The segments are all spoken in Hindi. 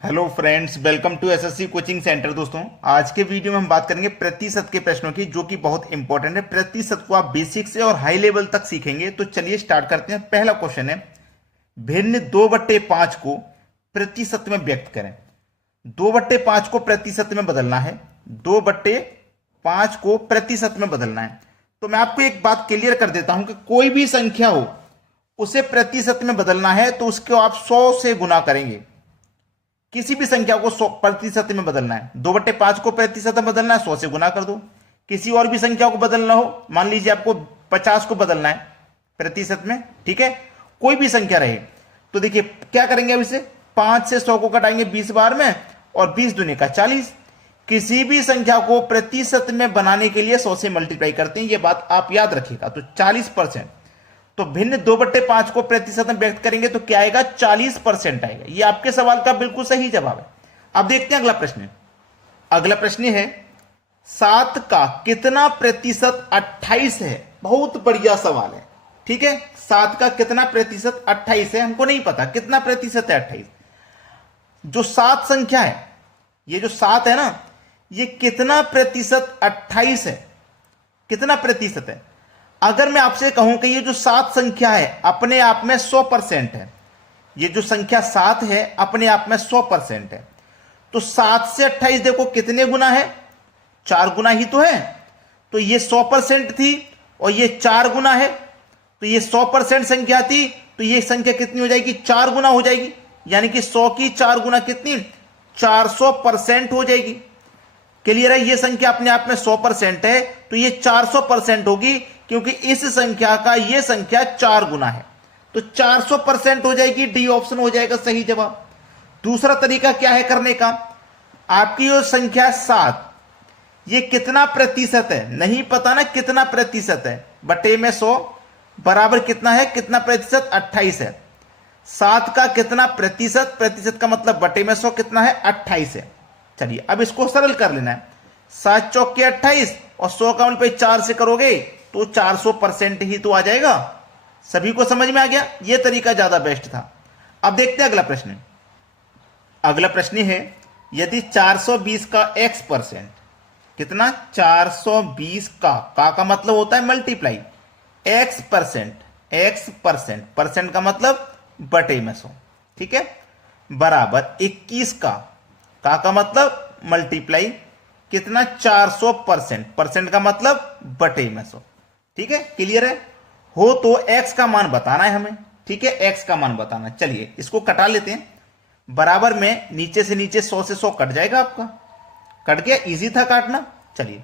Hello friends, welcome to SSC coaching centre. दोस्तों, आज के वीडियो में हम बात करेंगे प्रतिशत के प्रश्नों की, जो कि बहुत इंपॉर्टेंट है। प्रतिशत को आप बेसिक से और हाई लेवल तक सीखेंगे। तो चलिए स्टार्ट करते हैं। पहला क्वेश्चन है, भिन्न 2/5 को प्रतिशत में व्यक्त करें। 2/5 को प्रतिशत में बदलना है। 2/5 को प्रतिशत में बदलना है। तो मैं आपको एक बात क्लियर कर देता हूं कि कोई भी संख्या हो उसे प्रतिशत में बदलना है तो उसको आप 100 से गुना करेंगे। किसी भी संख्या को 100% में बदलना है, 2/5 को प्रतिशत में बदलना है, 100 से गुना कर दो। किसी और भी संख्या को बदलना हो, मान लीजिए आपको 50 को बदलना है प्रतिशत में, ठीक है, कोई भी संख्या रहे, तो देखिए क्या करेंगे। अब इसे 5 से 100 को घटाएंगे 20 बार में, और 20 दूनी का 40। किसी भी संख्या को प्रतिशत में बनाने के लिए 100 से मल्टीप्लाई करते हैं, यह बात आप याद रखिएगा। तो 40%, तो भिन्न 2/5 को प्रतिशत में व्यक्त करेंगे तो क्या आएगा, 40% आएगा। ये आपके सवाल का बिल्कुल सही जवाब है। अब देखते हैं अगला प्रश्न। अगला प्रश्न है, 7 का कितना प्रतिशत 28 है। बहुत बढ़िया सवाल है, ठीक है। 7 का कितना प्रतिशत 28 है, हमको नहीं पता कितना प्रतिशत है 28। जो 7 संख्या है, ये जो 7 है ना, ये कितना प्रतिशत 28 है, कितना प्रतिशत है। अगर मैं आपसे कहूं कि ये जो 7 संख्या है अपने आप में 100% है, ये जो संख्या 7 है अपने आप में 100% है, तो 7 से 28 देखो कितने गुना है, 4 गुना ही तो है। तो ये 100% थी और ये 4 गुना है, तो ये 100% संख्या थी, तो ये संख्या कितनी हो जाएगी, 4 गुना हो जाएगी। यानी कि 100 की 4 गुना कितनी, 400% हो जाएगी। क्लियर है। ये संख्या अपने आप में 100% है, तो ये 400% होगी, क्योंकि इस संख्या का ये संख्या 4 गुना है, तो 400% हो जाएगी। डी ऑप्शन हो जाएगा सही जवाब। दूसरा तरीका क्या है करने का, आपकी जो संख्या 7, ये कितना प्रतिशत है, नहीं पता ना कितना प्रतिशत है, बटे में 100 बराबर कितना है, कितना प्रतिशत 28 है। 7 का कितना प्रतिशत, प्रतिशत का मतलब बटे में 100 कितना है, 28 है। चलिए अब इसको सरल कर लेना है। 7 चौक के 28 और 100 का मल्टीप्लाई 4 से करोगे तो 400% ही तो आ जाएगा। सभी को समझ में आ गया। यह तरीका ज्यादा बेस्ट था। अब देखते हैं अगला प्रश्न। अगला प्रश्न है, यदि 420 का x%, कितना, 420 का मतलब होता है मल्टीप्लाई, x%, परसेंट का मतलब बटे में 100, ठीक है, बराबर 21 का मतलब मल्टीप्लाई कितना, 400%, परसेंट का मतलब बटे में 100, ठीक है। क्लियर है। हो तो x का मान बताना है हमें, ठीक है, x का मान बताना। चलिए इसको कटा लेते हैं। बराबर में नीचे से नीचे 100 से 100 कट जाएगा, आपका कट गया, इजी था काटना। चलिए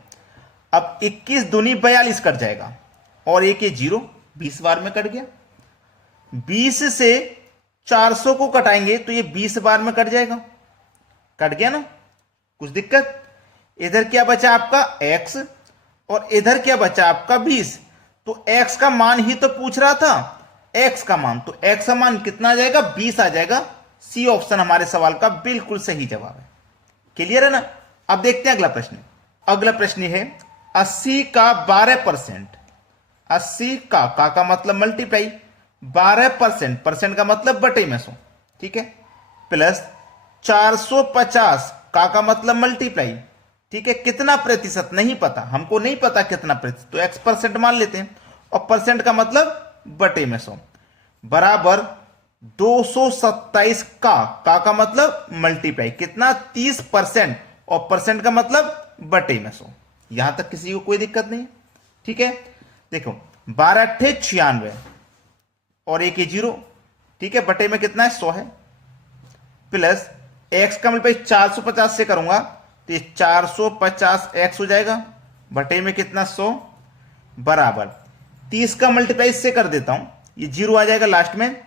अब 21 दूनी 42 कट जाएगा, और एक ये 0 20 बार में कट गया। 20 से 400 को कटाएंगे तो ये 20 बार में कट जाएगा, कट गया ना, कुछ दिक्कत। इधर क्या बचा आपका x, और इधर क्या बचा आपका 20। तो x का मान ही तो पूछ रहा था, x का मान, तो x का मान कितना आ जाएगा, 20 आ जाएगा। सी ऑप्शन हमारे सवाल का बिल्कुल सही जवाब है। क्लियर है ना। अब देखते हैं अगला प्रश्न। अगला प्रश्न है, 80 का 12%, 80 का मतलब मल्टीप्लाई, 12%, परसेंट का मतलब बटे में 100, ठीक है, प्लस 450 का मतलब मल्टीप्लाई, ठीक है, कितना प्रतिशत नहीं पता, हमको नहीं पता कितना प्रतिशत, तो x% मान लेते हैं, और परसेंट का मतलब बटे में 100, बराबर 227 का मतलब मल्टीप्लाई कितना, 30%, और परसेंट का मतलब बटे में 100। यहां तक किसी को कोई दिक्कत नहीं, ठीक है। देखो 12 अट्ठे 96 और एक 0, ठीक है, बटे में कितना है, 100 है, प्लस x का मल्टीप्लाई 450 से करूंगा तो ये 450x हो जाएगा, बटे में कितना, 100, बराबर 30 का मल्टीप्लाई इससे कर देता हूं, ये 0 आ जाएगा लास्ट में।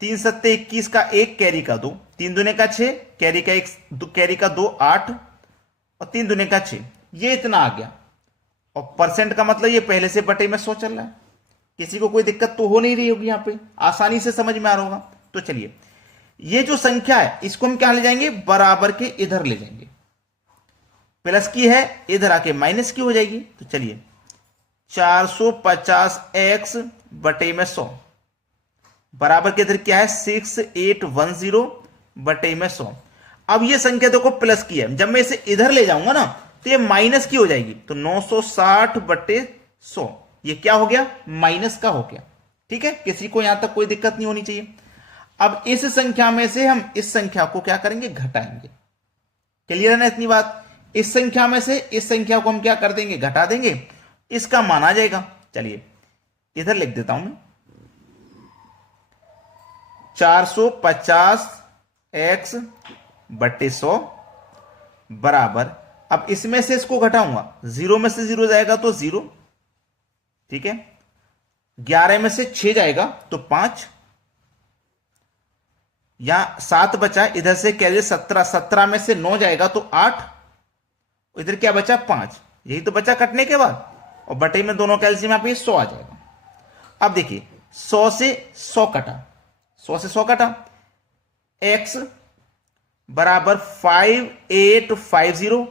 3 सत्ते 21 का 1, कैरी का 2, 3 दूने का 6, कैरी का 1, कैरी का 2 8, और 3 दूने का 6, ये इतना आ गया। और परसेंट का मतलब ये पहले से बटे में 100 चल रहा है। किसी को कोई दिक्कत तो हो नहीं रही होगी, यहां पे आसानी से समझ में आ रहा होगा। तो चलिए ये जो संख्या है इसको हम क्या ले जाएंगे, बराबर के इधर ले जाएंगे, प्लस की है इधर आके माइनस की हो जाएगी। तो चलिए 450x बटे में 100 बराबर के इधर क्या है, 6810 बटे में 100। अब ये संख्या देखो प्लस की है, जब मैं इसे इधर ले जाऊंगा ना तो ये माइनस की हो जाएगी, तो 960/100 ये क्या हो गया, माइनस का हो गया। ठीक है, किसी को यहां तक कोई दिक्कत नहीं होनी चाहिए। अब इस संख्या में से हम इस संख्या को क्या करेंगे, घटाएंगे। क्लियर है ना इतनी बात। इस संख्या में से इस संख्या को हम क्या कर देंगे, घटा देंगे, इसका मान आ जाएगा। चलिए इधर लिख देता हूं मैं, 450x/100 बराबर, अब इसमें से इसको घटाऊंगा, 0 में से 0 जाएगा तो 0, ठीक है, 11 में से 6 जाएगा तो 5, यहां 7 बचा, इधर से कैरियर 17, 17 में से 9 जाएगा तो 8, इधर क्या बचा 5, यही तो बचा कटने के बाद, और बटे में दोनों कैल्सियम यहां पे 100 आ जाएगा। अब देखिए 100 से 100 कटा, 100 से 100 कटा, x बराबर 5850,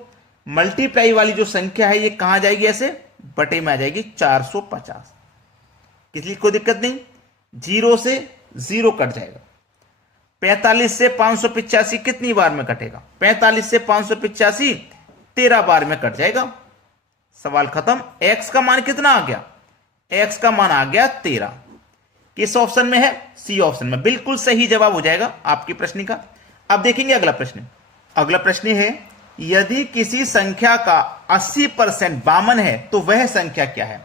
मल्टीप्लाई वाली जो संख्या है ये कहां जाएगी, ऐसे बटे में आ जाएगी 450। किसी को दिक्कत नहीं, 0 से 0 कट जाएगा। 45 से 585 कितनी बार में कटेगा, 45 से 585 13 बार में कट जाएगा। सवाल खत्म। x का मान कितना आ गया, x का मान आ गया 13। किस ऑप्शन में है, सी ऑप्शन में, बिल्कुल सही जवाब हो जाएगा आपकी प्रश्न का। अब देखेंगे अगला प्रश्न। अगला प्रश्न है, यदि किसी संख्या का 80% वामन है तो वह संख्या क्या है।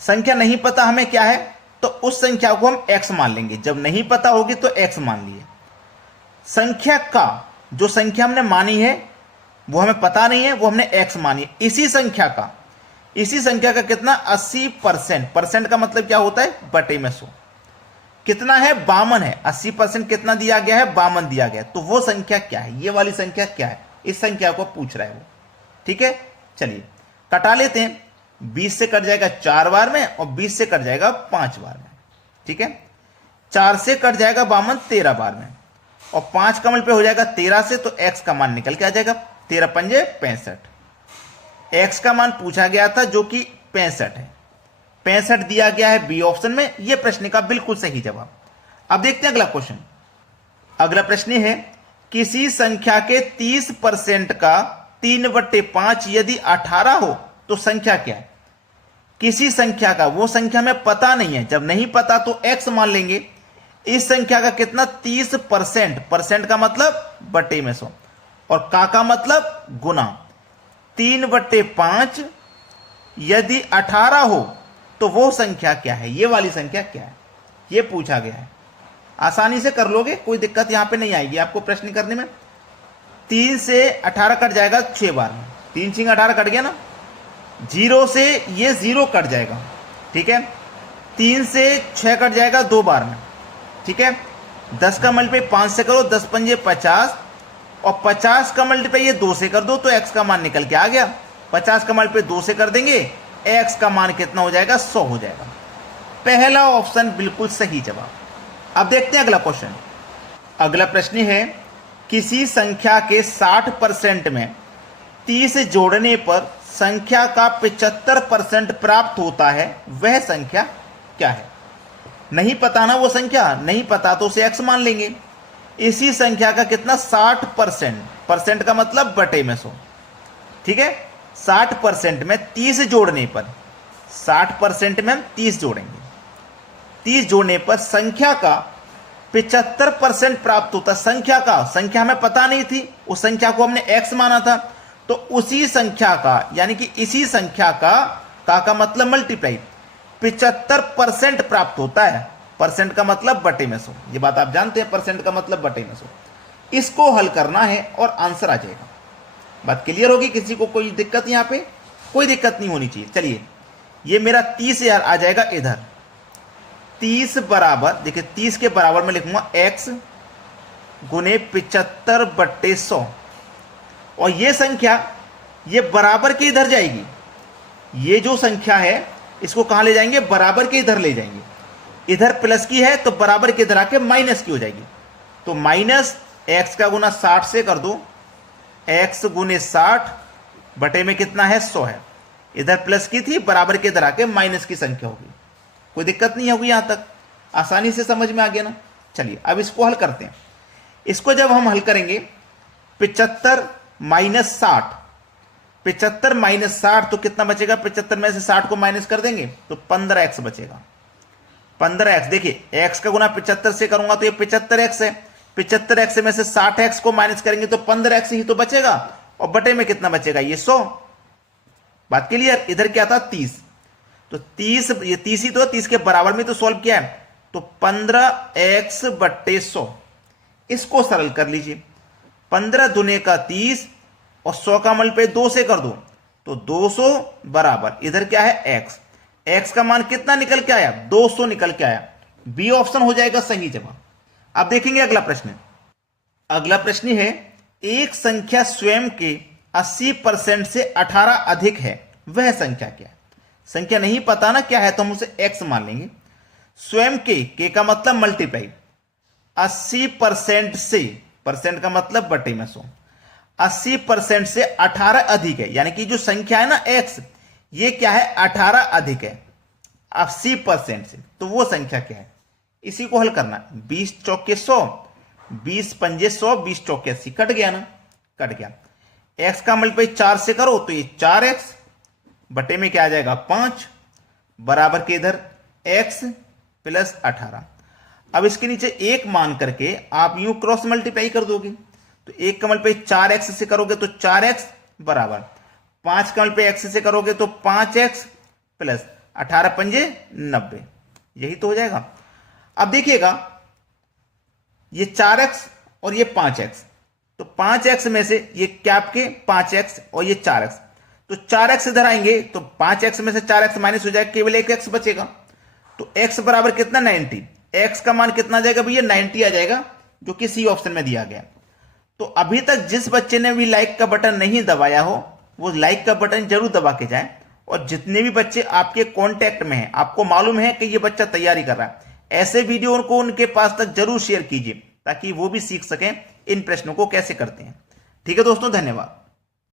संख्या नहीं पता हमें क्या है, तो उस संख्या को हम x मान लेंगे, जब नहीं पता होगी तो x मान लिए। संख्या का जो संख्या हमने मानी है वो हमें पता नहीं है, वो हमने x मानी है। इसी संख्या का कितना, 80%, परसेंट का मतलब क्या होता है, बटे में 100, कितना है, 52 है। 80% कितना दिया गया है, 52 दिया गया है, तो वो संख्या क्या है, ये वाली संख्या क्या है, इस संख्या को पूछ रहा है वो। ठीक है, चलिए कटा लेते हैं। 20 से कट जाएगा 4 बार में, और 20 से कट जाएगा 5 बार में। ठीक है, 4 से कट जाएगा 52 13 बार में, और 5 कमल पे हो जाएगा 13 से, तो x का मान निकल के आ जाएगा 13 पंजे 65। x का मान पूछा गया था जो कि 65 है, 65 दिया गया है बी ऑप्शन में, यह प्रश्न का बिल्कुल सही जवाब। अब देखते हैं अगला क्वेश्चन। अगला प्रश्न है, किसी संख्या के 30% का 3/5 यदि 18 हो तो संख्या क्या है। किसी संख्या का, वो संख्या में पता नहीं है, जब नहीं पता तो x मान लेंगे। इस संख्या का कितना, 30%, परसेंट का मतलब बटे में 100, और का मतलब गुना। 3/5 यदि 18 हो तो वो संख्या क्या है, ये वाली संख्या क्या है, ये पूछा गया है। आसानी से कर लोगे, कोई दिक्कत यहां पे नहीं आएगी आपको प्रश्न करने में। 3 से 18 कट जाएगा 6 बार में, 3 6 18 कट गया ना। 0 से ये 0 कट जाएगा, ठीक है। 3 से 6 कट जाएगा 2 बार में, ठीक है। 10 का मल्टीप्लाई 5 से करो, 10 पंजे 50, और 50 का मल्टीप्लाई ये 2 से कर दो तो x का मान निकल के आ गया। 50 का मल्टीप्लाई 2 से कर देंगे, x का मान कितना हो जाएगा, 100 हो जाएगा। पहला ऑप्शन बिल्कुल सही जवाब। अब देखते हैं अगला क्वेश्चन। अगला प्रश्न है, किसी संख्या के 60% में 30 जोड़ने पर संख्या का 75% प्राप्त होता है, वह संख्या क्या है। नहीं पता ना वो संख्या, नहीं पता तो उसे x मान लेंगे। इसी संख्या का कितना, 60%, परसेंट का मतलब बटे में 100, ठीक है। 60% में 30 जोड़ने पर, 60% में हम 30 जोड़ेंगे, 30 जोड़ने पर संख्या का 75% प्राप्त होता है। संख्या हमें पता नहीं थी, उस संख्या को हमने x माना था, तो उसी संख्या का, यानी कि इसी संख्या का मतलब मल्टीप्लाई 75% प्राप्त होता है। परसेंट का मतलब बटे में 100, ये बात आप जानते हैं, परसेंट का मतलब बटे में 100। इसको हल करना है और आंसर आ जाएगा। बात क्लियर होगी, किसी को कोई दिक्कत, यहां पे कोई दिक्कत नहीं होनी चाहिए। चलिए ये मेरा 30,000 आ जाएगा इधर। 30 बराबर, देखिए 30 के बराबर में लिखूंगा x गुने 75/100, और ये संख्या ये बराबर के इधर जाएगी। ये जो संख्या है इसको कहां ले जाएंगे, बराबर के इधर ले जाएंगे। इधर प्लस की है तो बराबर के इधर आके माइनस की हो जाएगी, तो माइनस x का गुना 60 से कर दो, x गुने 60 बटे में कितना है, 100 है। इधर प्लस की थी, बराबर के इधर आके माइनस की संख्या होगी। कोई दिक्कत नहीं होगी, यहां तक आसानी से समझ में आ गया ना। चलिए अब इसको हल करते हैं। इसको जब हम हल करेंगे 75 माइनस 60, 75 माइनस 60 तो कितना बचेगा? 75 में से 60 को माइनस कर देंगे तो 15x बचेगा। 15x, देखिए x का गुना 75 से करूंगा तो ये 75x है, 75x में से 60x को माइनस करेंगे तो 15x ही तो बचेगा, और बटे में कितना बचेगा? ये 100। बात क्लियर? इधर क्या था? 30, तो 30, ये 30 ही तो, 30 के बराबर में तो सॉल्व किया है, तो 15x बट्टे 100। इसको सरल कर लीजिए, 15 दुने का 30 और 100 का मल्टीप्लाई 2 से कर दो तो 200 बराबर इधर क्या है? x। x का मान कितना निकल के आया? 200 निकल के आया। बी ऑप्शन हो जाएगा सही जवाब। अब देखेंगे अगला प्रश्न। अगला प्रश्न है, एक संख्या स्वयं के 80% से 18 अधिक है, वह संख्या क्या है? संख्या नहीं पता ना क्या है तो हम उसे x मान लेंगे। स्वयं के का मतलब मल्टीप्लाई, 80% से, परसेंट का मतलब बटे में 100, 80% से 18 अधिक है, यानी कि जो संख्या है ना x, ये क्या है? 18 अधिक है 80% से, तो वो संख्या क्या है? इसी को हल करना। 20 चौके 100, 20 पंजे 100, 20 चौके 80, कट गया ना? कट गया। x का मल्टीप्लाई 4 से करो तो ये 4x बटे में क्या आ जाएगा? 5 बराबर के इधर x प्लस 18। अब इसके नीचे एक मान करके आप यूं क्रॉस मल्टीप्लाई कर दोगे तो एक का मल्टीप्लाई 4x से करोगे तो 4x बराबर 5 का मल्टीप्लाई x से करोगे तो 5x प्लस 18 पंजे 90, यही तो हो जाएगा। अब देखिएगा ये 4x और ये 5x, तो 5x में से ये क्या आपके 5x और ये 4x, तो 4x इधर आएंगे तो 5x में से 4x माइनस हो जाएगा, केवल एक x बचेगा, तो x बराबर कितना? 90। x का मान कितना आ जाएगा भैया? 90 आ जाएगा, जो कि सी ऑप्शन में दिया गया। तो अभी तक जिस बच्चे ने भी लाइक का बटन नहीं दबाया हो वो लाइक का बटन जरूर दबा के जाए, और जितने भी बच्चे आपके कांटेक्ट में हैं, आपको मालूम है कि ये बच्चा तैयारी कर रहा है, ऐसे वीडियो को उनके पास तक जरूर शेयर कीजिए ताकि वो भी सीख सकें इन प्रश्नों को कैसे करते हैं। ठीक है दोस्तों, धन्यवाद।